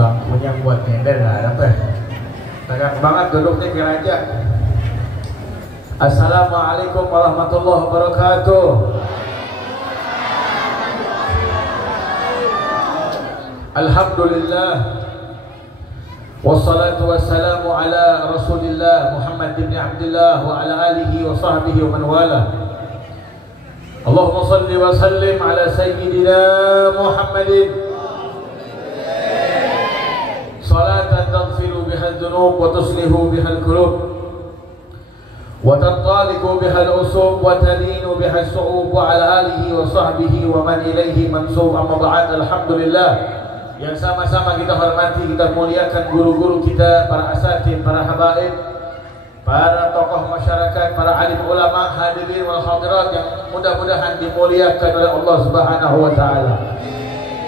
bangkunya buat nyender nggak ada apa. Tegak banget duduknya kira aja. Assalamualaikum warahmatullahi wabarakatuh. Alhamdulillah. Wassalatu wassalamu ala Rasulillah Muhammad ibn Abdullah wa ala alihi wa sahbihi wa man wala. Allahumma salli wa sallim ala sayyidina Muhammadin salatan taghfiru biha dzunub wa tuslihu biha al-qulub wa tantaliqu biha al-usub wa talinu biha as-su'ub wa ala alihi wa sahbihi wa man ilaihi mansub. Amma ba'd. Alhamdulillah, yang sama-sama kita hormati, kita muliakan guru-guru kita, para asatidz, para habaib, para tokoh masyarakat, para alim ulama, hadirin wal hadirat yang mudah-mudahan dimuliakan oleh Allah Subhanahu wa taala.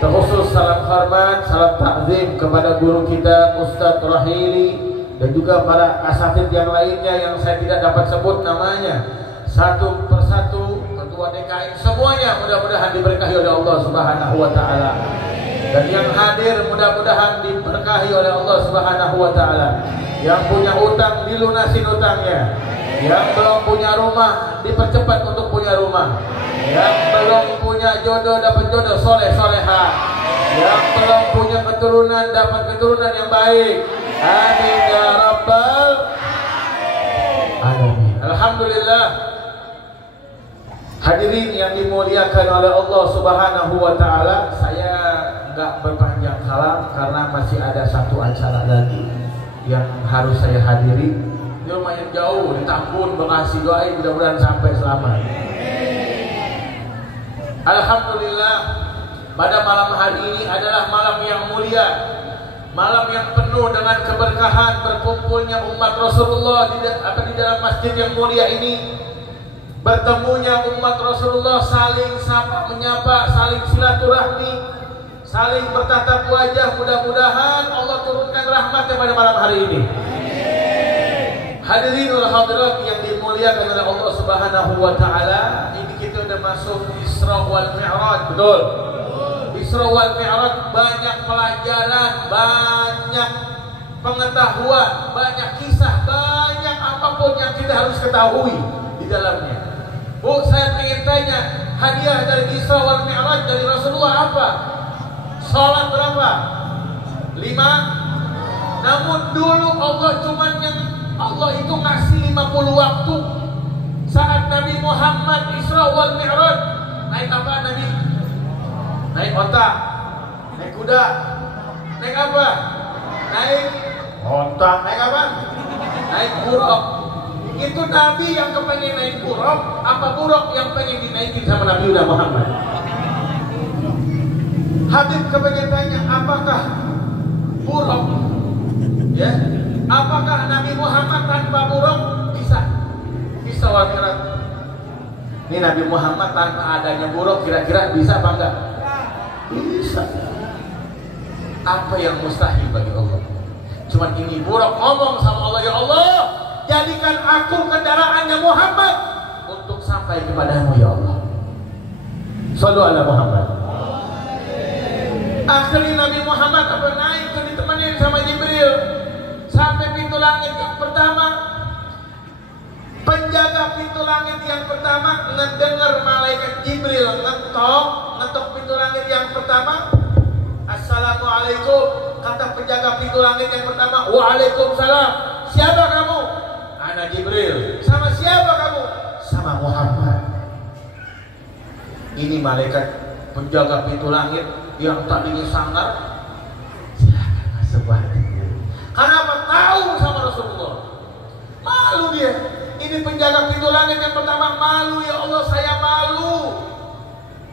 Terkhusus salam hormat, salam takzim kepada guru kita Ustadz Rahili dan juga para asatidz yang lainnya yang saya tidak dapat sebut namanya satu persatu, ketua DKI, semuanya mudah-mudahan diberkahi oleh Allah Subhanahu wa taala. Dan yang hadir mudah-mudahan diberkahi oleh Allah Subhanahu wa taala. Yang punya utang dilunasin utangnya. Yang belum punya rumah dipercepat untuk punya rumah. Yang belum punya jodoh dapat jodoh soleh soleha. Yang belum punya keturunan dapat keturunan yang baik. Amin ya rabbal alamin. Alhamdulillah. Hadirin yang dimuliakan oleh Allah Subhanahu wa taala, saya enggak berpanjang kalam karena masih ada satu acara lagi yang harus saya hadiri. Ini lumayan jauh di Tambun, Bekasi, doain mudah-mudahan sampai selamat. Alhamdulillah, pada malam hari ini adalah malam yang mulia, malam yang penuh dengan keberkahan berkumpulnya umat Rasulullah di dalam masjid yang mulia ini. Bertemunya umat Rasulullah, saling sapa menyapa, saling silaturahmi, saling bertatap wajah. Mudah-mudahan Allah turunkan rahmatnya pada malam hari ini. Hadirin wal hadirat yang dimuliakan oleh Allah Subhanahu wa taala, ini kita sudah masuk Isra wal Mi'raj, betul? Isra wal Mi'raj, banyak pelajaran, banyak pengetahuan, banyak kisah, banyak apapun yang kita harus ketahui di dalamnya. Bu, saya ingin tanya, hadiah dari Isra wal Mi'raj dari Rasulullah apa? Salat berapa? 5. Namun dulu Allah itu ngasih 50 waktu. Saat Nabi Muhammad Isra wal Mi'raj, naik apa Nabi? Naik onta, naik kuda, naik apa? Naik onta, naik apa? Naik buruk. Itu Nabi yang kepengen naik buruk, apa buruk yang pengen dinaikin sama Nabi Muhammad? Habib kepengen tanya, apakah buruk? Ya, apakah Nabi Muhammad tanpa buruk bisa? Bisa wal Mi'raj. Ini Nabi Muhammad tanpa adanya buruk kira-kira bisa apa enggak? Bisa. Apa yang mustahil bagi Allah? Cuman ini buruk ngomong sama Allah, ya Allah, jadikan aku kendaraannya Muhammad untuk sampai kepadamu ya Allah. Shallu ala Muhammad. Akhirnya Nabi Muhammad naik ditemenin sama Jibril sampai pintu langit yang pertama. Penjaga pintu langit yang pertama ngedengar malaikat Jibril ngetok pintu langit yang pertama. Assalamualaikum, kata penjaga pintu langit yang pertama. Waalaikumsalam. Siapa kamu? Ana Jibril. Sama siapa kamu? Sama Muhammad. Ini malaikat penjaga pintu langit yang tadinya sangar, silakan masuk wahai. Kenapa? Tahu sama Rasulullah. Malu dia. Ini penjaga pintu langit yang pertama malu, ya Allah saya malu.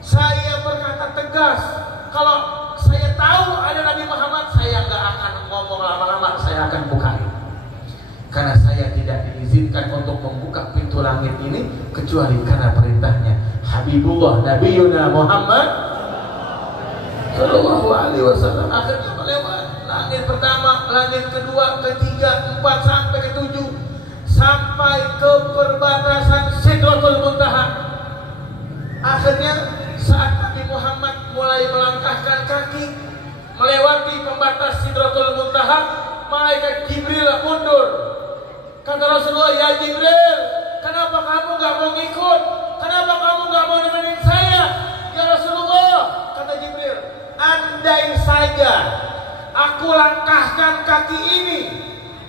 Saya berkata tegas, kalau saya tahu ada Nabi Muhammad, saya nggak akan ngomong lama-lama, saya akan bukain. Karena saya tidak diizinkan untuk membuka pintu langit ini kecuali karena perintahnya Habibullah Nabiyuna Muhammad Sallallahu Alaihi Wasallam. Akhirnya melewati langit pertama, langit kedua, ketiga, 4 sampai ke 7, sampai ke perbatasan Sidratul Muntaha. Akhirnya saat Nabi Muhammad mulai melangkahkan kaki melewati pembatas Sidratul Muntaha, malaikat Jibril mundur. Kata Rasulullah, ya Jibril, kenapa kamu gak mau ngikut? Kenapa kamu gak mau nemenin saya? Ya Rasulullah, kata Jibril, andai saja aku langkahkan kaki ini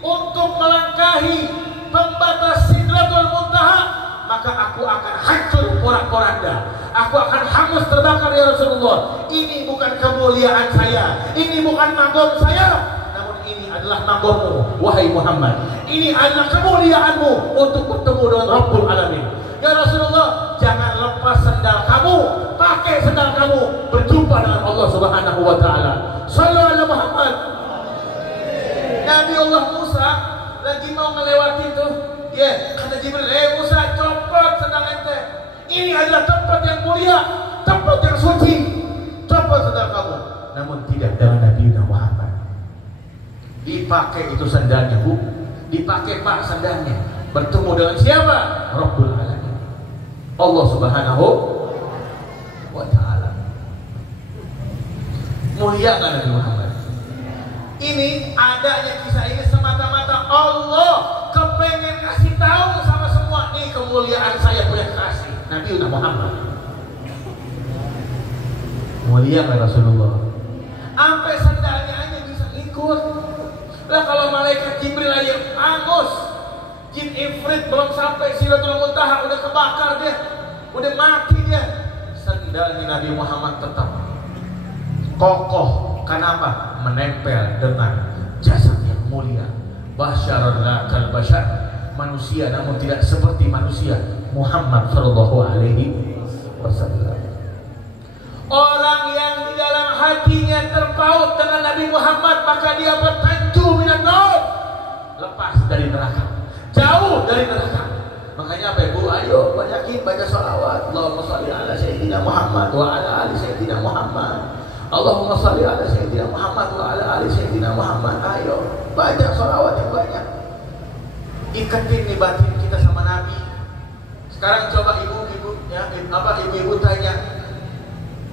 untuk melangkahi pembatas Sidratul Muntaha, maka aku akan hancur porak-poranda. Aku akan hangus terbakar ya Rasulullah. Ini bukan kemuliaan saya, ini bukan magom saya, namun ini adalah magommu, wahai Muhammad. Ini adalah kemuliaanmu untuk bertemu dengan Rabbul Alamin. Ya Rasulullah, jangan lepas sendal kamu, pakai sendal kamu, berjumpa dengan Allah Subhanahu wa Ta'ala. Sallallahu alaihi Muhammad. Nabi Allah Musa lagi mau melewati itu, kata Jibril, Musa, copot sendal ente. Ini adalah tempat yang mulia, tempat yang suci. Copot sendal kamu. Namun tidak dengan Nabi Muhammad. Dipakai itu sandalnya, Bu. Dipakai Pak sandalnya. Bertemu dengan siapa? Rabbul Alamin, Allah Subhanahu wa Ta'ala. Mulia kan Nabi Muhammad? Ini adanya kisah ini semata-mata Allah kepengen kasih tahu sama semua, nih kemuliaan saya punya kasih Nabi Muhammad. Mulia kan Rasulullah? Sampai sandalnya aja bisa ikut. Lah kalau malaikat Jibril aja angus, jin ifrit belum sampai Sidratul Muntaha udah kebakar dia, udah mati dia. Sandalnya Nabi Muhammad tetap kokoh. Kenapa? Menempel dengan jasad yang mulia. Basyarun la kal basyar, manusia namun tidak seperti manusia, Muhammad sallallahu alaihi wasallam. Orang yang di dalam hatinya terpaut dengan Nabi Muhammad, maka dia bertanju minan nar, lepas dari neraka, jauh dari neraka. Makanya apa Ibu? Ayo banyakin baca sholawat. Allahumma sholli ala sayyidina Muhammad wa ala ali sayyidina Muhammad. Allahumma sholli ala sayyidina Muhammad wa ala ali sayyidina Muhammad. Ayo baca sholawat yang banyak. Iketin nih batin kita sama Nabi. Sekarang coba ibu-ibu ya, ibu-ibu tanya,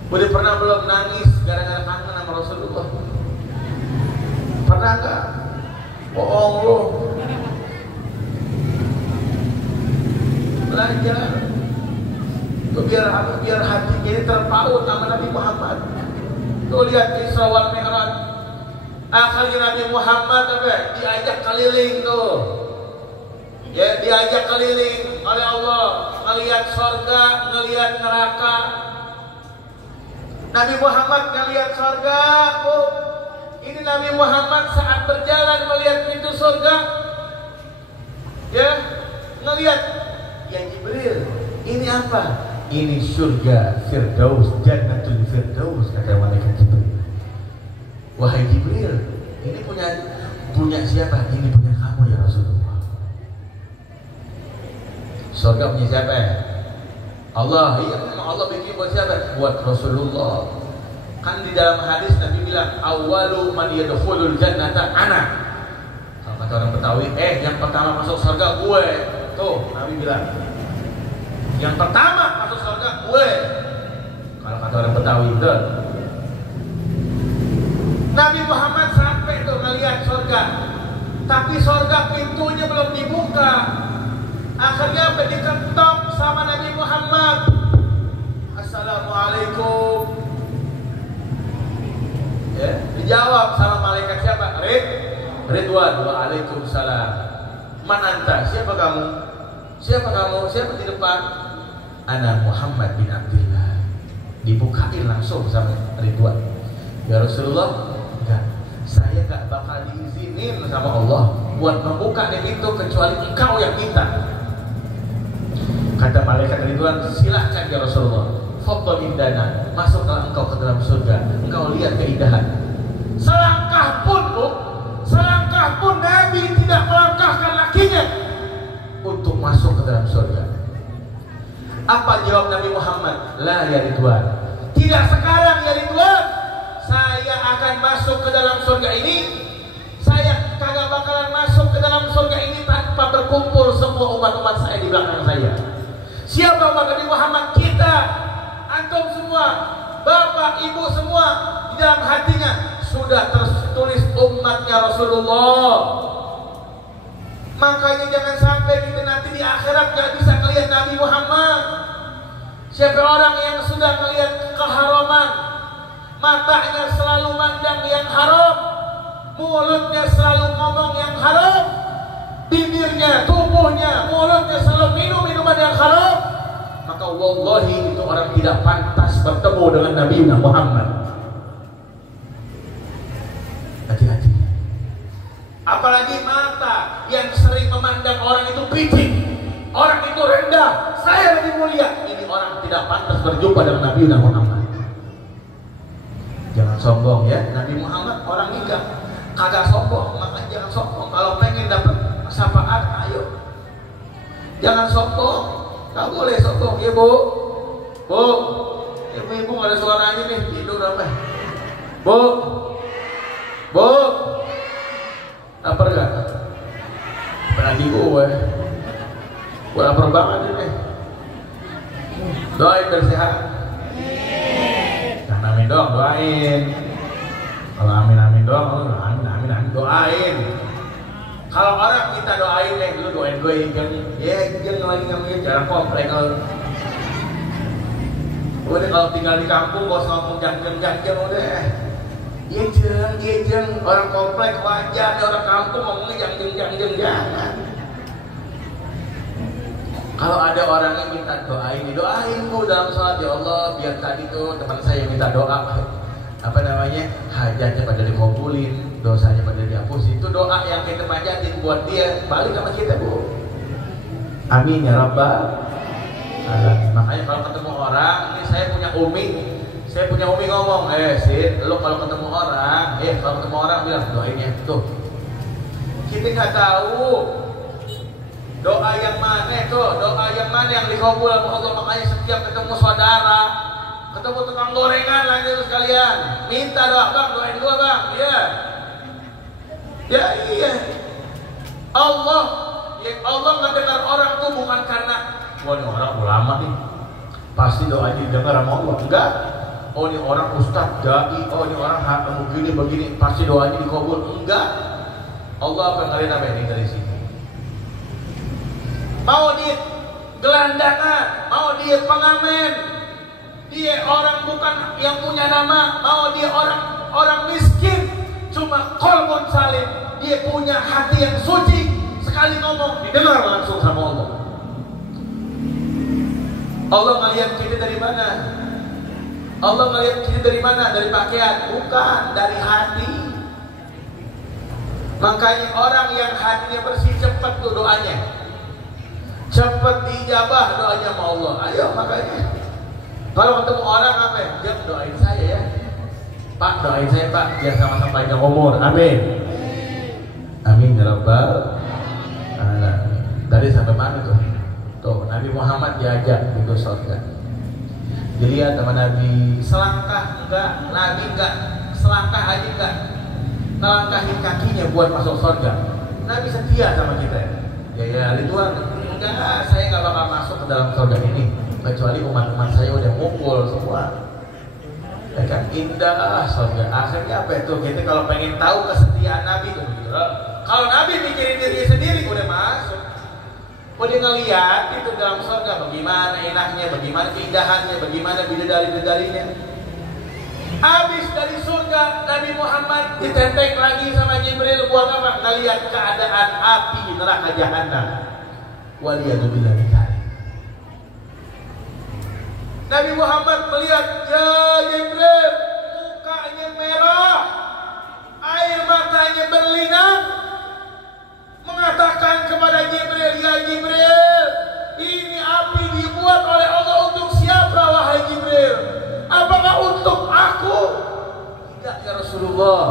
udah pernah belum nangis gara-gara kangen sama Rasulullah? Pernah nggak? Bohong lu. Belajar. Tuh biar hati ini terpaut sama Nabi Muhammad. Tuh lihat Isra wal Mi'raj. Akhirnya Nabi Muhammad diajak keliling tuh. Ya, diajak keliling oleh Allah, ngelihat surga, ngelihat neraka. Nabi Muhammad ngelihat surga, Bu. Ini Nabi Muhammad saat berjalan melihat pintu surga, ya, ngelihat, ya Jibril, ini apa? Ini surga Firdaus, Jannatul Firdaus, kata malaikat Jibril. Wahai Jibril, ini punya siapa? Ini punya kamu ya Rasulullah. Surga punya siapa? Allah. Iya, memang Allah bikin buat siapa? Buat Rasulullah. Kan di dalam hadis Nabi bilang, awwalu man yadkhulul jannata ana. Kalau kata orang Betawi, yang pertama masuk surga gue. Tuh, Nabi bilang, yang pertama masuk surga gue. Kalau kata orang Betawi itu. Nabi Muhammad sampai tuh ngelihat surga, tapi surga pintunya belum dibuka. Akhirnya diketok sama Nabi Muhammad. Assalamualaikum. Ya, dijawab sama malaikat siapa? Ridwan. Waalaikumsalam. Man anta? Siapa kamu? Siapa kamu? Siapa di depan? Ana Muhammad bin Abdullah. Dibukain langsung sama Ridwan. Ya Rasulullah, enggak, saya enggak bakal diizinin sama Allah buat membuka pintu kecuali engkau yang minta. Kata malaikat Ridwan, silahkan ya Rasulullah, foto indana, masuklah engkau ke dalam surga, engkau lihat keindahan. Selangkah pun, Bu, selangkah pun Nabi tidak melangkahkan lakinya untuk masuk ke dalam surga. Apa jawab Nabi Muhammad? La ya Ridwan, tidak sekarang ya Ridwan. Saya akan masuk ke dalam surga ini. Saya kagak bakalan masuk ke dalam surga ini tanpa berkumpul semua umat-umat saya di belakang saya. Siapa umat Nabi Muhammad? Kita, antum semua, bapak, ibu semua, di dalam hatinya sudah tertulis umatnya Rasulullah. Makanya jangan sampai kita nanti di akhirat gak bisa melihat Nabi Muhammad. Siapa orang yang sudah melihat keharaman, matanya selalu mandang yang haram, mulutnya selalu ngomong yang haram, bibirnya, tubuhnya, mulutnya selalu minum minuman yang haram, maka wallahi itu orang tidak pantas bertemu dengan Nabi Muhammad. Hati-hati. Apalagi mata yang sering memandang orang itu picik, orang itu rendah, saya lebih mulia. Ini orang tidak pantas berjumpa dengan Nabi Muhammad. Jangan sombong ya, Nabi Muhammad orang nikah kagak sombong, makanya jangan sombong. Kalau pengen dapat syafaat, ayo. Jangan sombong, nggak boleh sombong ya bu. Bu, ibu nggak ada suaranya nih, tidur apa? Bu, bu, lapar gak? Apalagi gue lapar banget ini. Doain biar sehat. Jangan amin doang, doain. Kalau amin doang, amin doain. Kalau orang kita doain lu doain gue jangan lagi ngomongin cara komplek. Udah kalau tinggal di kampung bos ngomong jangan udah. Iya jeng orang komplek wajar, orang kampung ngomongnya jangan. Kalau ada orang yang minta doain bu dalam sholat, ya Allah biar tadi tuh teman saya minta doa hajatnya pada dikabulin, dosanya pada dihapus. Itu doa yang kita panjatin buat dia balik sama kita bu. Amin ya rabbal alamin. Makanya kalau ketemu orang, ini saya punya umi ngomong, Sid, lo kalau ketemu orang bilang doain ya tuh. Kita nggak tahu doa yang mana yang dikabul sama Allah. Makanya setiap ketemu saudara, ketemu tukang gorengan lagi terus sekalian minta doa, bang doain gua bang, iya. Allah nggak dengar orang tuh bukan karena wah ini orang ulama nih pasti doanya didengar sama Allah, enggak. Oh ini orang ustadz dai, oh ini orang begini pasti doanya dikabul, enggak. Allah akan ngeliat apa ini dari sini. Mau dia gelandangan, mau dia pengamen, dia orang bukan yang punya nama, mau dia orang miskin, cuma qalbun salim, dia punya hati yang suci, sekali ngomong didengar langsung sama Allah. Allah ngelihat kita dari mana? Dari pakaian? Bukan, dari hati. Makanya orang yang hatinya bersih cepat tuh doanya, cepat dijabah doanya sama Allah. Ayo makanya kalau ketemu orang apa? Jangan doain saya ya Pak, doain saya Pak biar sama-sama panjang umur. Amin. Amin ya rabbal alamin. Tadi sampai mana tuh? Tuh Nabi Muhammad diajak gitu surga. Dilihat sama Nabi, selangkah enggak, Nabi enggak, selangkah aja enggak ngelangkahin kakinya buat masuk surga. Nabi setia sama kita. Ya Ridwan, enggak, saya enggak bakal masuk ke dalam surga ini kecuali umat-umat saya udah ngumpul semua. Ya kan indah surga. Akhirnya apa itu? Kita kalau pengen tahu kesetiaan Nabi itu begitu. Kalau Nabi mikirin diri sendiri udah masuk. Dia ngeliat itu dalam surga bagaimana enaknya, bagaimana keindahannya, bagaimana bidadari-bidadarinya. Habis dari surga Nabi Muhammad ditenteng lagi sama Jibril buat apa? Ngeliat keadaan api neraka jahanam. Waliyadzubillah dzalik. Nabi Muhammad melihat, ya Jibril, mukanya merah, air matanya berlinang, mengatakan kepada Jibril, ya Jibril, ini api dibuat oleh Allah untuk siapa wahai Jibril? Apakah untuk aku? Tidak ya Rasulullah.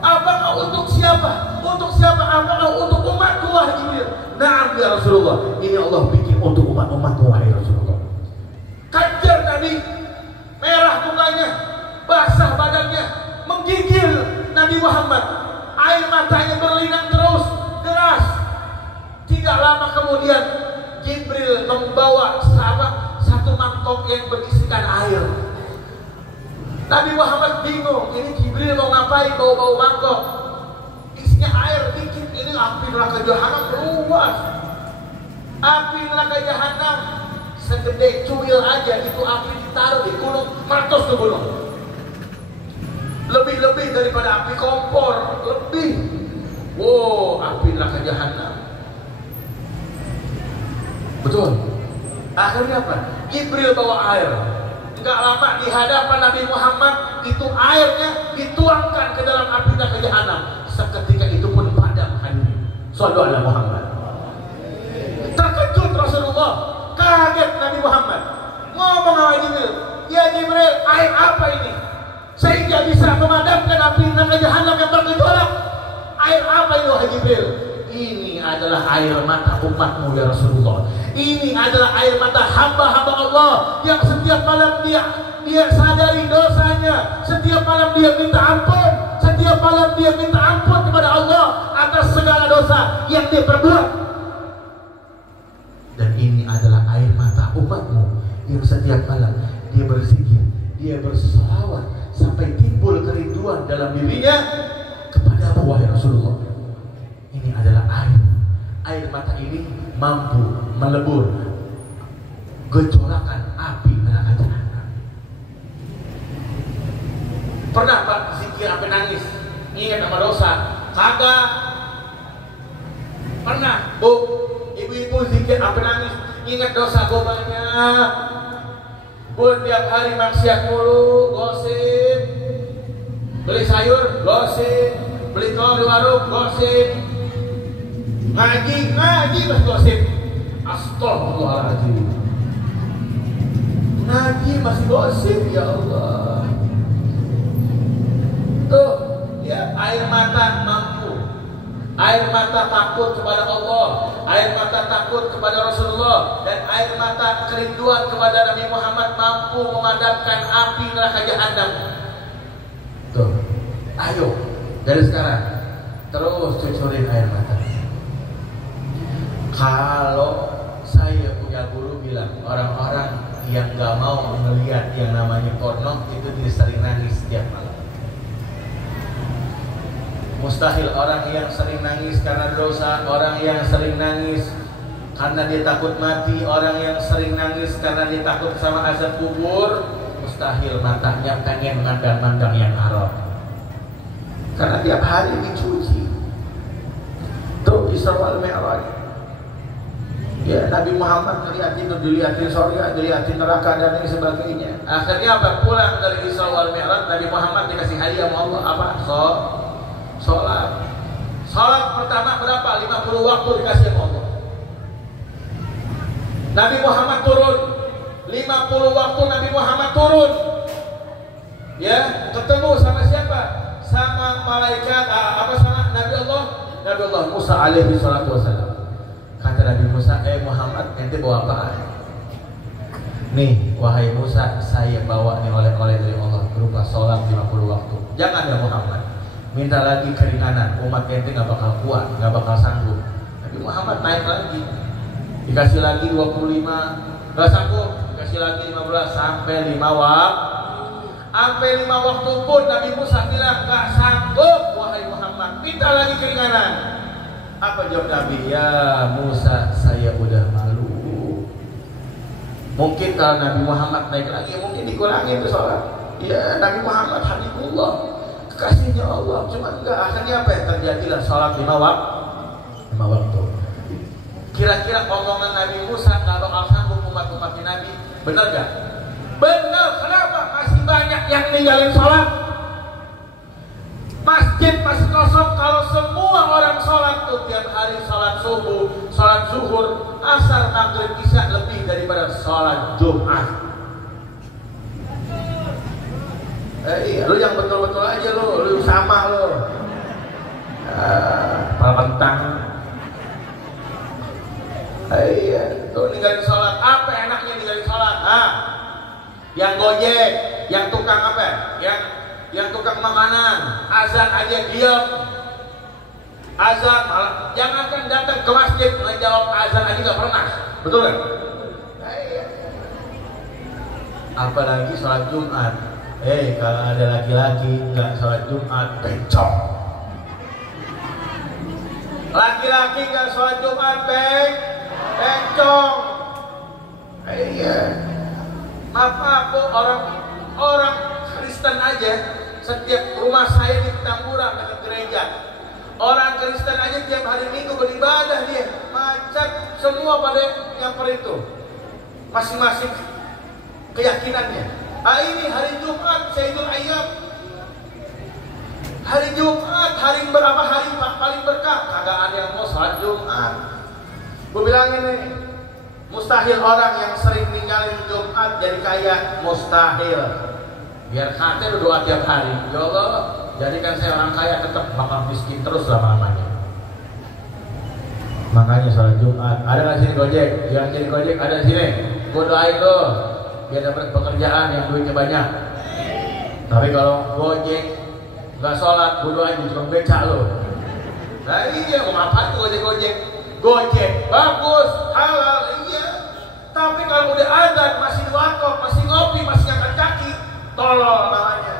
Apakah untuk siapa? Untuk siapa? Apakah untuk umatku wahai Jibril? Naam ya Rasulullah. Ini Allah bikin untuk umat-umatku wahai Rasulullah. Kajar Nabi, merah mukanya, basah badannya, menggigil Nabi Muhammad. Air matanya berlinang terus deras. Tidak lama kemudian Jibril membawa satu mangkok yang berisikan air. Nabi Muhammad bingung, ini Jibril Jibril mau ngapain? Bawa mangkok. Isinya air dikit. Ini api neraka jahanam luas. Api neraka jahanam segede cuil aja, itu api ditaruh di gunung, meletus ke gunung. Lebih daripada api kompor, lebih. Wow, api neraka jahanam. Betul. Akhirnya apa? Jibril bawa air. Enggak lama di hadapan Nabi Muhammad, itu airnya dituangkan ke dalam api neraka jahanam. Seketika itu pun padam hadirin. Shallallahu alaihi Muhammad. Terkejut Rasulullah, kaget Nabi Muhammad. Ngomong sama Jibril, "Ya Jibril, air apa ini? Sehingga bisa memadamkan api neraka jahanam yang bergejolak. Air apa ini wahai Jibril?" Ini adalah air mata umatmu ya Rasulullah. Ini adalah air mata hamba-hamba Allah yang setiap malam dia sadari dosanya, setiap malam dia minta ampun, setiap malam dia minta ampun kepada Allah atas segala dosa yang dia perbuat. Dan ini adalah air mata umatmu yang setiap malam dia berzikir, dia berselawat sampai timbul kerinduan dalam dirinya kepada wahai Rasulullah. Ini adalah air mata ini mampu melebur gejolakan api neraka jahanam. Pernah Pak zikir sampai nangis, ingat sama dosa? Kagak. Pernah Bu, ibu-ibu zikir sampai nangis, ingat dosa gue banyak. Bu tiap hari maksiat mulu, gosip, beli sayur, gosip, beli telur di warung, gosip, ngaji pas gosip. Astagfirullahaladzim, ngaji masih gosip, ya Allah. Tuh, ya air mata mampu, air mata takut kepada Allah, air mata takut kepada Rasulullah, dan air mata kerinduan kepada Nabi Muhammad mampu memadamkan api neraka jahanam. Tuh, ayo dari sekarang terus cucurin air mata. Kalau saya punya guru bilang, orang-orang yang gak mau melihat yang namanya porno itu dia sering nangis setiap malam. Mustahil orang yang sering nangis karena dosa, orang yang sering nangis karena dia takut mati, orang yang sering nangis karena dia takut sama azab kubur, mustahil matanya pengen mandang-mandang yang haram. Karena tiap hari dicuci. Tuh Isra wal Mi'raj. Ya, Nabi Muhammad dilihatin surga, dilihatin neraka dan lain sebagainya. Akhirnya apa? Pulang dari Isra wal Mi'raj, Nabi Muhammad dikasih hadiah sama Allah apa? Sholat. Sholat pertama berapa? 50 waktu dikasih sama Allah. Nabi Muhammad turun 50 waktu, Nabi Muhammad turun. Ya, ketemu sama siapa? Sama malaikat, sama Nabi Allah Musa alaihi salatu wassalam. Kata Nabi Musa, Muhammad, ente bawa apaan? Nih, wahai Musa, saya bawa nih oleh-oleh dari Allah berupa sholat 50 waktu. Jangan ya Muhammad, minta lagi keringanan, umat ente gak bakal kuat, gak bakal sanggup. Nabi Muhammad naik lagi, dikasih lagi 25, gak sanggup, dikasih lagi 15, sampai 5 waktu. Sampai 5 waktu pun Nabi Musa bilang gak sanggup wahai Muhammad, minta lagi keringanan. Apa jawab Nabi? Ya Musa, saya udah malu. Mungkin kalau Nabi Muhammad naik lagi, mungkin dikurangi itu sholat. Ya Nabi Muhammad Habibullah, kekasihnya Allah. Cuma enggak, akhirnya apa yang terjadilah sholat 5 waktu. Kira-kira omongan Nabi Musa gak bakal sanggup umat-umatnya Nabi, benar gak? Benar. Kenapa? Masih banyak yang ninggalin sholat. Masjid masih kosong. Kalau semua orang sholat tuh tiap hari, sholat subuh, sholat zuhur, asar, maghrib, isya, lebih daripada sholat Jumat. Iya, lu yang betul-betul aja lu sama lu. Palentang. Iya, tuh ninggalin sholat. Apa enaknya ninggalin sholat? Yang gojek, yang tukang apa? Yang tukang makanan, azan aja diam. Azan malah jangankan datang ke masjid menjawab azan aja gak pernah. Betul kan? Apalagi sholat Jumat. Kalau ada laki-laki nggak sholat Jumat, bencong. Laki-laki nggak sholat Jumat, bencong. Iya. Maaf Bu, orang Kristen aja, setiap rumah saya di Petamburan dekat gereja, orang Kristen aja tiap hari Minggu beribadah dia, macet semua pada yang itu, masing-masing keyakinannya. Ini hari Jumat, Sayyidul Ayyam. Hari Jumat, hari berapa hari paling berkah? Kagak ada yang mau sholat Jumat. Gue bilang ini, mustahil orang yang sering ninggalin Jumat jadi kaya, mustahil. Biar kate doa tiap hari, ya Allah, jadikan saya orang kaya, tetap bakal miskin terus lama-lamanya. Makanya sholat Jumat. Ada nggak sini Gojek? Yang jadi Gojek ada di sini. Gue doain lo biar dapat pekerjaan yang duitnya banyak. Tapi kalau Gojek nggak sholat, gue doain cuma becak lo. Nah iya, mau ngapain tuh Gojek? Gojek bagus, halal, iya. Tapi kalau udah azan masih di warkop, masih ngopi, masih ngangkat kaki, tolol namanya.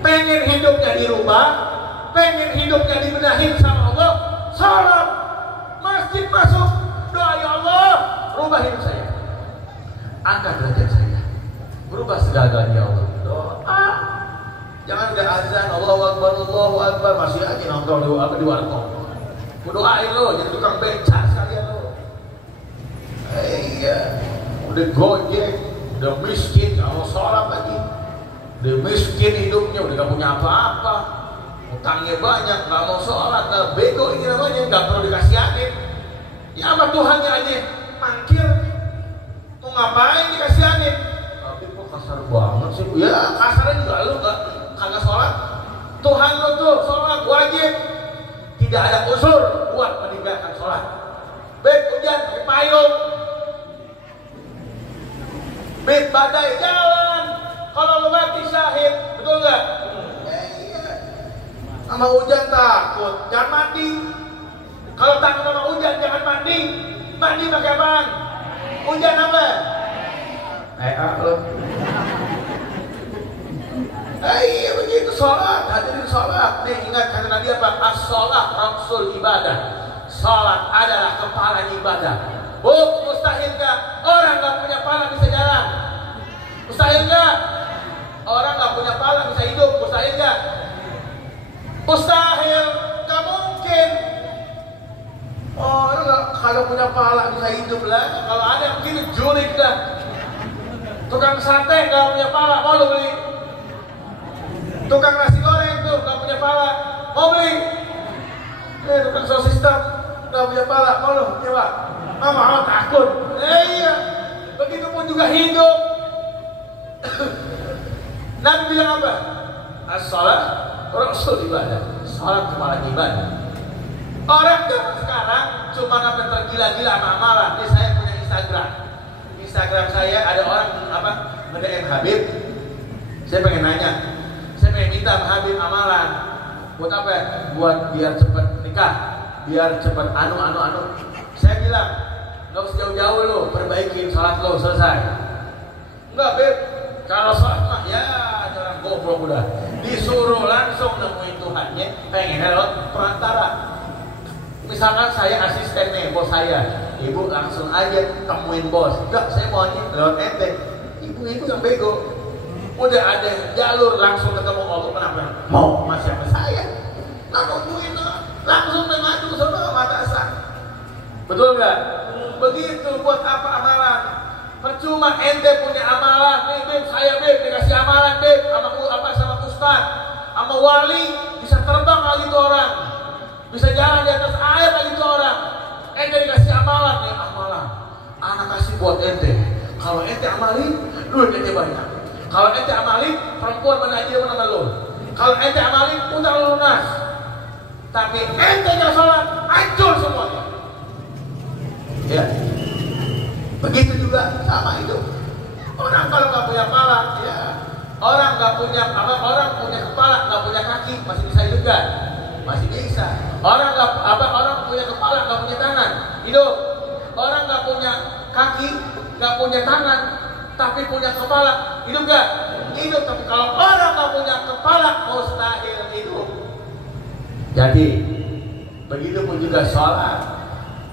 Pengen hidupnya dirubah, pengen hidupnya dibenahin sama Allah, sholat, masjid masuk, doa ya Allah, rubah hidup saya, angkat derajat saya, berubah segala-galanya ya Allah. Doa, jangan udah azan, Allahu Akbar, masih aja nongkrong di warkop. Gue doain lo, jadi tukang becak sekalian lo. Iya, udah Gojek, udah miskin, gak mau sholat lagi. Udah miskin hidupnya, udah gak punya apa-apa, utangnya banyak, gak mau sholat. Nah, bego ini namanya, gak perlu dikasihanin. Ya sama Tuhannya aja mangkir, mau ngapain dikasihanin? Tapi kok kasar banget sih? Ya kasarnya juga lu kagak sholat. Tuhan lo tuh sholat wajib, tidak ada unsur buat meninggalkan sholat. Bet hujan pakai payung, bet badai jalan, kalau lu mati syahid, betul nggak? Iya. Sama hujan takut, jangan mandi. Kalau takut sama hujan jangan mandi. Mandi pakai apaan? Hujan apa? Lo. Iya begitu sholat, hadirin sholat. Nih ingat kata Nabi apa? As-sholat rasul ibadah. Sholat adalah kepala ibadah. Mustahil gak orang gak punya pala bisa jalan? Mustahil gak orang gak punya pala bisa hidup? Mustahil gak? Mustahil, gak mungkin. Orang kalau punya pala bisa hidup lah. Kalau ada yang begini jurik dah. Tukang sate gak punya pala, mau lu beli? Tukang nasi goreng tuh gak punya pala, mau beli? Tukang sosis gak punya pala, mau lu nyewa? Mahal takut. Iya, begitu pun juga hidup. Nabi bilang apa? As-sholat rasul ibadah. Sholat kepala ibadah. Orang zaman sekarang cuma sampai tergila-gila sama amalan. Ini saya punya Instagram saya ada orang nge-DM Habib. Saya pengen nanya, saya pengen minta sama Habib amalan. Buat apa? Buat biar cepat nikah, biar cepat anu. Saya bilang, nggak usah jauh-jauh lo, perbaikin sholat lo selesai. Enggak Beb, kalau sholat mah ya orang goblok udah disuruh langsung nemuin Tuhannya, pengen lewat perantara. Misalkan saya asistennya bos saya, ibu langsung aja temuin bos. Enggak, saya maunya lewat ente. Ibu yang bego. Udah ada jalur langsung ketemu Allah, kenapa? Mau sama siapa saya? Nah nungguin langsung mengadu sama Makassar. Betul nggak? Begitu buat apa amalan? Percuma ente punya amalan. Nih Beb, saya Beb dikasih amalan Beb sama ustaz, sama wali, bisa terbang lagi tuh orang, bisa jalan di atas air lagi tuh orang. Ente dikasih amalan nih, amalan anak kasih buat ente. Kalau ente amalin, duit ente banyak. Kalau ente amalin, perempuan mana aja mana lo. Kalau ente amalin, utang lu lunas. Tapi ente gak sholat, hancur semuanya. Ya, begitu juga sama itu. Orang kalau nggak punya kepala, ya orang nggak punya orang punya kepala nggak punya kaki masih bisa hidup kan? Masih bisa. Orang punya kepala nggak punya tangan hidup. Orang nggak punya kaki nggak punya tangan tapi punya kepala hidup gak? hidup. Tapi kalau orang nggak punya kepala, mustahil hidup. Jadi begitu pun juga sholat.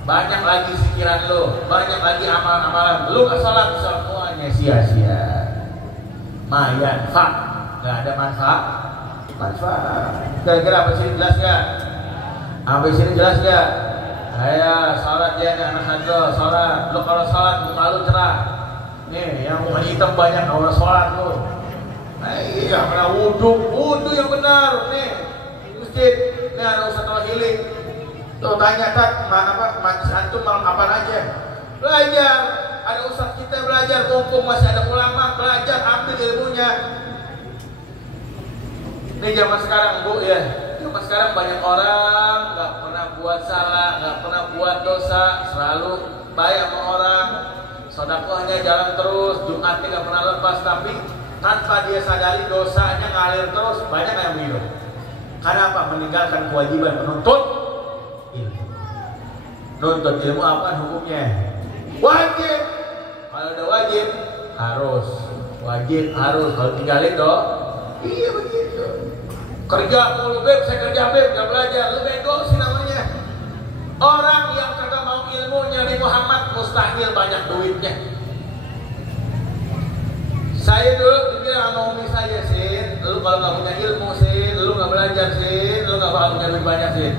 Banyak lagi pikiran lo, banyak lagi amalan-amalan. Lo nggak sholat, semuanya sia-sia. Mayanfak, nggak ada manfaat. Kira-kira apa sini jelas nggak? Sampai sini jelas nggak? Saya sholat ya, anak hajro sholat. Lo kalau sholat muka lo cerah. Nih, yang muka hitam banyak orang sholat lo. Iya, mana wudhu yang benar. Nih, masjid. Nih ada Ustaz Hiling. Tuh tanya tak, majlis antum malam apa aja? Belajar. Ada ustaz kita belajar, mumpung masih ada ulama, belajar, ambil ilmunya. Ini zaman sekarang Bu ya. Zaman sekarang banyak orang nggak pernah buat salah, nggak pernah buat dosa, selalu baik sama orang. Sedekahnya jalan terus, Jumatnya nggak pernah lepas, tapi tanpa dia sadari dosanya ngalir terus. Banyak yang begitu. Karena apa? Meninggalkan kewajiban menuntut ilmu. Nuntut ilmu apa hukumnya? Wajib. Kalau udah wajib harus. Kalau tinggalin dong. Iya begitu. Kerja mulu beb, saya kerja beb, gak belajar. Lu bego sih namanya. Orang yang kagak mau ilmu nyari Muhammad mustahil banyak duitnya. Saya dulu dibilang sama umi saya, Sin, lu kalau gak punya ilmu, Sin, lu gak belajar, Sin, lu gak bakal punya duit banyak, Sin.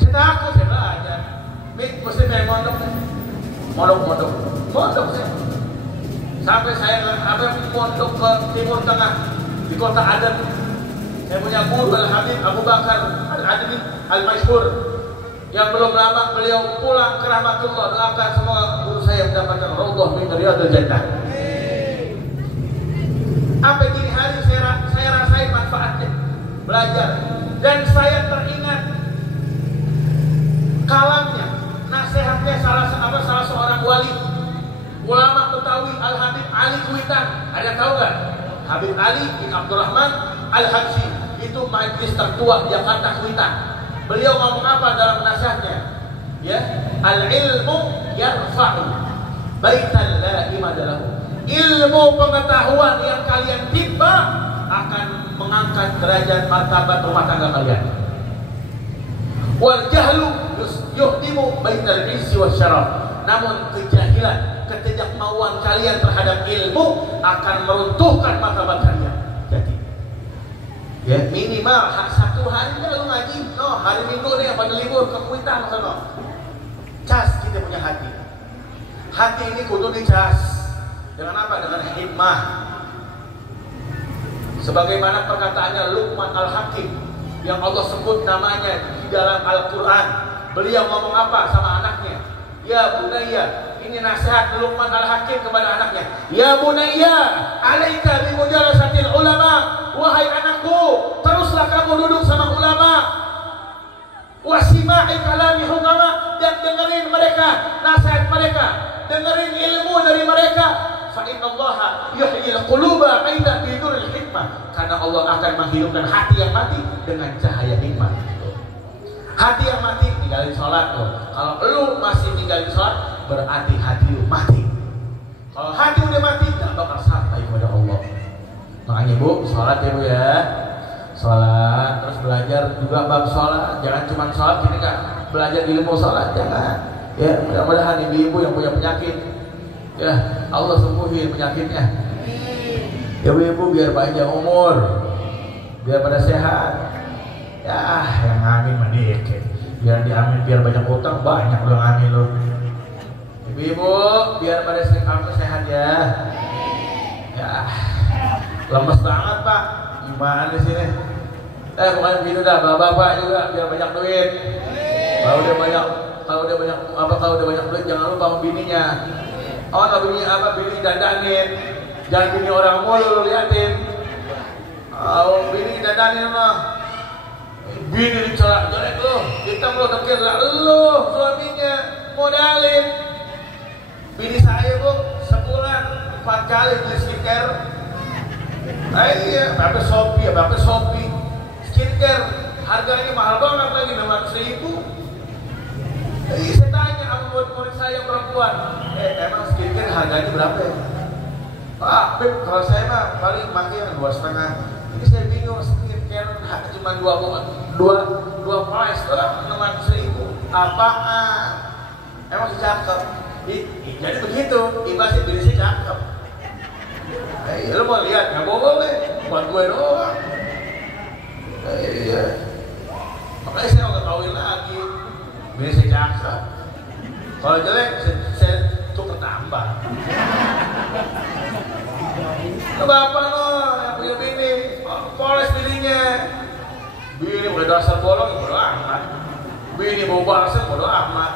Saya takut, saya belajar. Mesti pengen mondok saya. Sampai saya mondok ke Timur Tengah, di kota Aden. Saya punya guru Al-Habib Abu Bakar Al-Adwi Al-Masyhur, yang belum lama beliau pulang ke rahmatullah. Doakan semua guru saya mendapatkan raudhah min riyadil jannah. Sampai gini hari saya rasain manfaatnya belajar, dan saya teringat kalamnya, nasihatnya salah seorang wali ulama Betawi, Al-Habib Ali Kuitan. Ada tahu nggak? Habib Ali bin Abdurrahman Al-Habsyi, itu majlis tertua Jakarta Kuitan. Beliau ngomong apa dalam nasihatnya? Ya, al-ilmu yarfa'u baitan la imada lahu. Ilmu pengetahuan yang kalian timba akan mengangkat derajat martabat rumah tangga kalian. Wal jahlu yuhdimu baital izzi wasyaraf. Namun kejahilan, ketidakmauan kalian terhadap ilmu akan meruntuhkan martabat kalian. Jadi, ya minimal satu hari lu ngaji, hari Minggu nih pada libur ke Kuitang sana. Cas kita punya hati. Hati ini kudu dicas. Dengan apa? Dengan hikmah. Sebagaimana perkataannya Luqman Al-Hakim yang Allah sebut namanya di dalam Al-Quran. Beliau ngomong apa sama anaknya? Ya bunayya, ini nasihat Luqman Al-Hakim kepada anaknya. Ya bunayya, alaika bimujalasatil ulama. Wahai anakku, teruslah kamu duduk sama ulama. Wasima'i kalami hukama, dan dengerin mereka, nasihat mereka, dengerin ilmu dari mereka. Fa innallaha yuhyil quluba aida biduril hikmah. Karena Allah akan menghidupkan hati yang mati dengan cahaya hikmah. Hati yang mati tinggalin sholat loh. Kalau lu masih tinggalin sholat, berarti hati lu mati. Kalau hati udah mati, gak bakal sampai kepada Allah. Makanya Bu, sholat ya Bu ya. Sholat, terus belajar juga bab sholat. Jangan cuma sholat, ini kan belajar ilmu sholat, jangan. Ya, mudah-mudahan ibu-ibu yang punya penyakit, ya Allah sembuhin penyakitnya. Ya ibu-ibu biar panjang umur, biar pada sehat. Ya, yang amin mah dikit. Biar diamin, biar banyak utang, banyak lo yang amin lo. Ibu-ibu, biar pada sehat ya. Ya, lemes banget Pak. Gimana di sini? Bukan begitu dah, bapak-bapak juga biar banyak duit. Kalau udah banyak duit, jangan lupa sama bininya. Kalau bininya apa? Bini dandanin. Jangan bini orang mulu liatin. Bini dandanin mah. Bini dicelak, jelek lu, hitam lu, dekir lah lu, suaminya modalin. Bini saya Bu, sebulan 4 kali beli skincare. Iya, pakai Shopee. Skincare, harganya mahal banget lagi, 600.000. Saya tanya sama murid-murid saya perempuan, emang skincare harganya berapa ya? Ah, Beb, kalau saya mah paling pakai yang 2,5. Ini saya bingung, skincare cuma 2 price doang, 600.000. Apaan? Emang sih cakep? Jadi begitu, Iba sih beli sih cakep. Lu mau lihat, nggak boleh, buat gue doang. Iya. Makanya saya nggak kawin lagi, beli sih cakep. Kalau jelek, saya tukar tambah. Lu bapak lo yang punya bini, poles bininya. Bini udah dasar bolong, ya bodo amat. Bini bau balsam, bodo amat.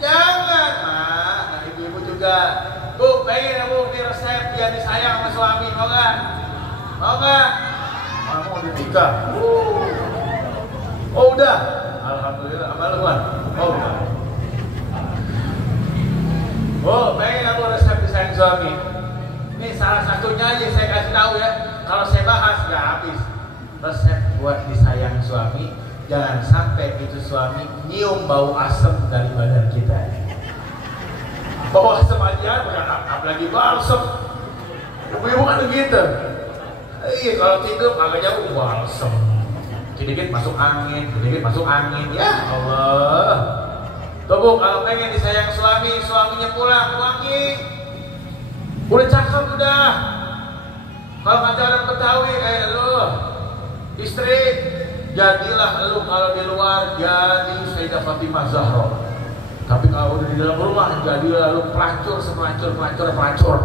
Jangan, nah ibu-ibu juga. Bu, pengen bu beli resep biar disayang sama suami, mau gak? Mau gak? Mau dinikah? Oh udah, alhamdulillah, amal lu kan? Oh udah. Bu, pengen aku resep disayang suami. Ini salah satunya aja saya kasih tahu ya. Kalau saya bahas nggak habis. Resep buat disayang suami, jangan sampai itu suami nyium bau asem dari badan kita. Bau asem aja, bukan apalagi balsem. Ibu-ibu kan begitu. Iya, kalau tidur agak jauh balsem. Sedikit masuk angin, sedikit masuk angin. Ya Allah. Tuh bu, kalau pengen disayang suami, suaminya pulang wangi. Udah cakep udah. Kalau kata orang Betawi, lu istri, jadilah lu kalau di luar jadi Sayyidah Fatimah Zahra. Tapi kalau udah di dalam rumah, jadilah lu pelacur, pelacur.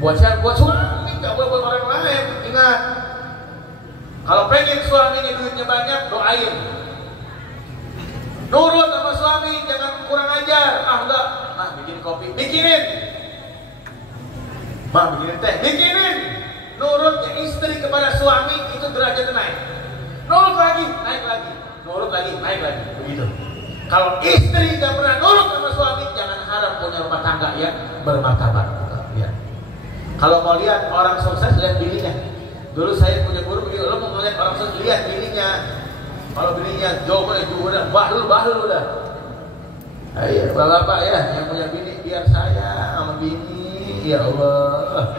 Buat siapa? Buat suami, nggak buat orang lain. Ingat, kalau pengen suaminya duitnya banyak, doain. Nurut sama suami, jangan kurang ajar. Ah enggak, nah bikin kopi, bikinin. Mak bikinin teh, bikinin. Nurutnya istri kepada suami itu derajatnya naik. Nurut lagi, naik lagi. Nurut lagi, naik lagi. Begitu. Kalau istri gak pernah nurut sama suami, jangan harap punya rumah tangga yang bermartabat. Ya. Kalau mau lihat orang sukses, lihat bininya. Dulu saya punya guru begitu, lo mau lihat orang sukses, lihat bininya. Kalau bininya jauh udah, bahlul udah. Ayo, bapak-bapak ya, yang punya bini biar saya sama bini. Ya Allah,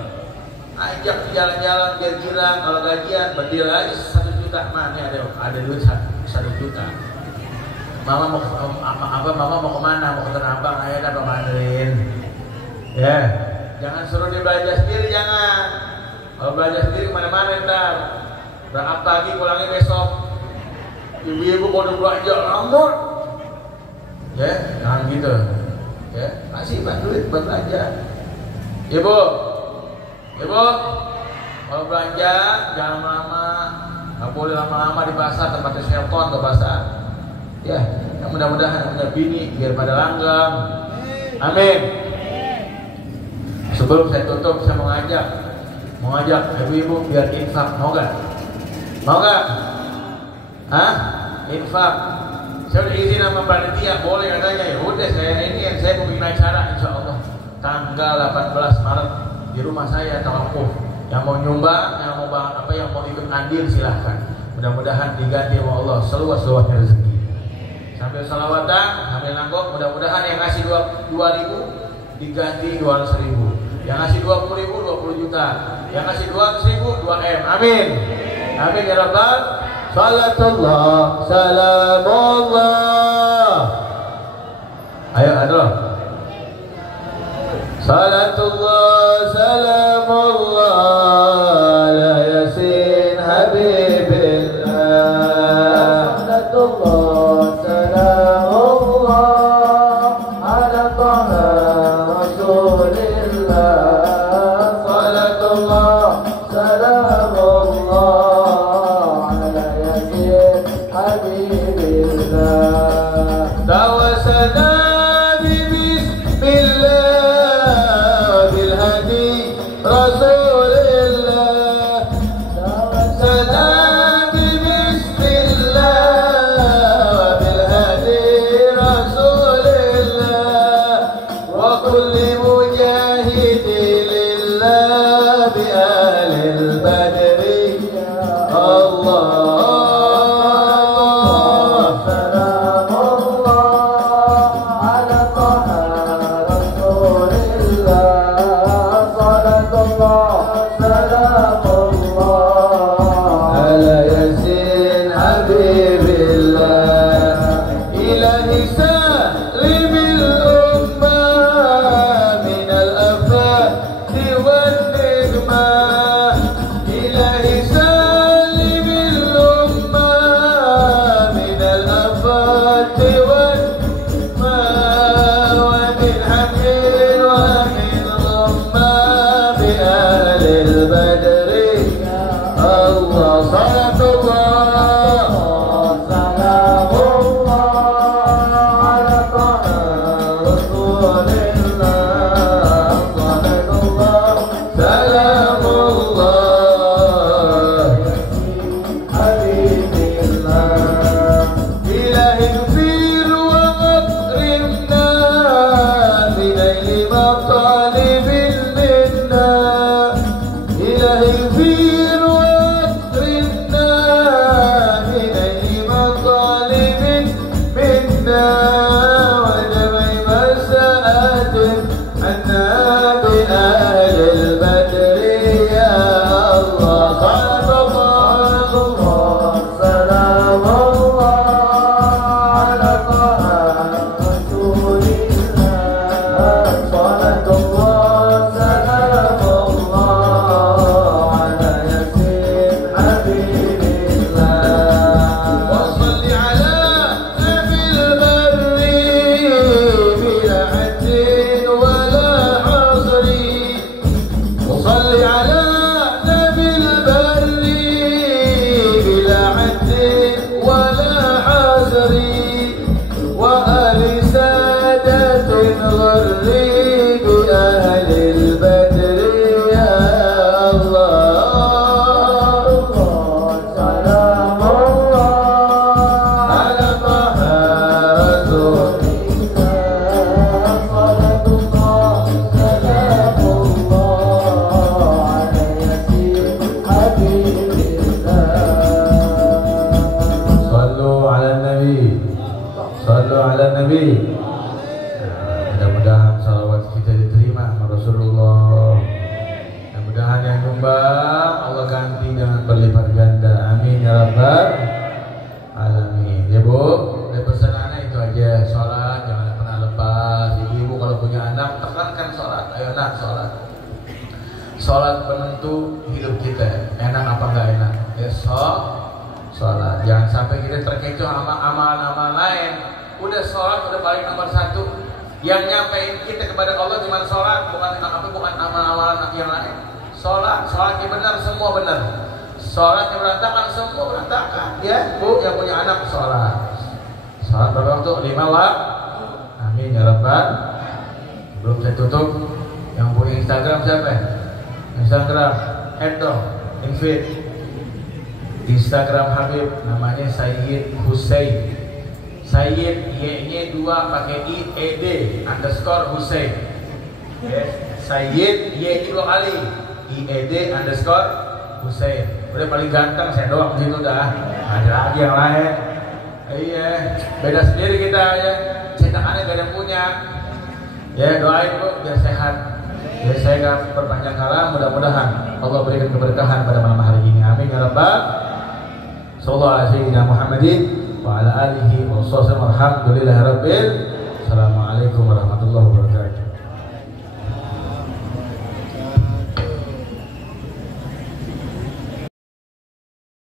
ajak jalan-jalan biar girang. Kalau gajian berdiri aja 1 juta. Mana ada duit 1 juta. Mama mau Mama mau kemana? Mau ke Tanah Abang, ayo dah pemanerin. Ya, jangan suruh dia belanja sendiri, jangan. Kalau belanja sendiri kemana-mana ntar. Berangkat pagi pulangnya besok. Ibu-ibu mau belanja lama. Ya, jangan gitu. Ya, kasih duit buat belanja. Ibu, kalau belanja jangan lama, nggak boleh lama-lama di pasar, tempatnya Shelton ke pasar. Ya, yang mudah-mudahan punya bini biar pada langgeng. Amin. Sebelum saya tutup, saya mau ngajak ibu-ibu biar infak, mau gak? Mau gak? Hah? Infak. Saya udah izin sama panitia, boleh katanya. Ya udah, saya mau bikin acara, insya Allah. Tanggal 18 Maret di rumah saya tawakuf. Yang mau nyumbang, yang mau ikut andil silahkan. Mudah-mudahan diganti sama Allah seluas-luasnya rezeki. Sambil salawatan, sambil nanggok, mudah-mudahan yang ngasih 2.000 diganti 200.000. Yang ngasih 20.000 20 juta. Yang ngasih 200.000 2M. Amin. Amin ya Rabbal. Salatullah, salamullah. Ayo adul. Salatullah salamullah ala yasin habibillah. Salatullah salamullah ala taha rasulillah. Salatullah salamullah ala yasin habibillah. Tawasana nabi. Sallu ala nabi. Mudah-mudahan salawat kita diterima sama Rasulullah. Mudah-mudahan yang nyumbang Allah ganti dengan berlipat ganda. Amin ya rabbal alamin. Ya Bu, dari pesanannya itu aja. Sholat jangan pernah lepas. Ibu kalau punya anak tekankan sholat. Ayo nak sholat. Sholat penentu hidup kita. Enak apa enggak enak? Ya sholat. Jangan sampai kita terkecoh sama amalan-amalan lain. Udah sholat udah paling nomor satu. Yang nyampein kita kepada Allah cuma sholat, bukan amalan-amalan yang lain. Sholatnya benar, semua benar. Sholatnya berantakan, semua berantakan. Ya Bu, yang punya anak sholat berapa waktu? 5 waktu. Amin ya rabbal. Belum saya tutup. Yang punya Instagram siapa ya? Instagram, add dong, invite. Instagram Habib namanya Sayyid Hussein. Sayyid Y-nya 2 pakai I E D _ Hussein. Yes. Sayyid Y-nya 2 kali I E D _ Hussein. Udah paling ganteng saya doang di situ dah. Ada lagi yang lain. Iya, beda sendiri kita ya. Cetakannya gak ada yang punya. Ya doain Bu biar sehat. Ya saya gak berpanjang kalam, mudah-mudahan Allah berikan keberkahan pada malam hari ini. Amin ya rabbal. Sallallahu alaihi Muhammadin wa ala alihi wa sahbihi. Alhamdulillahirabbil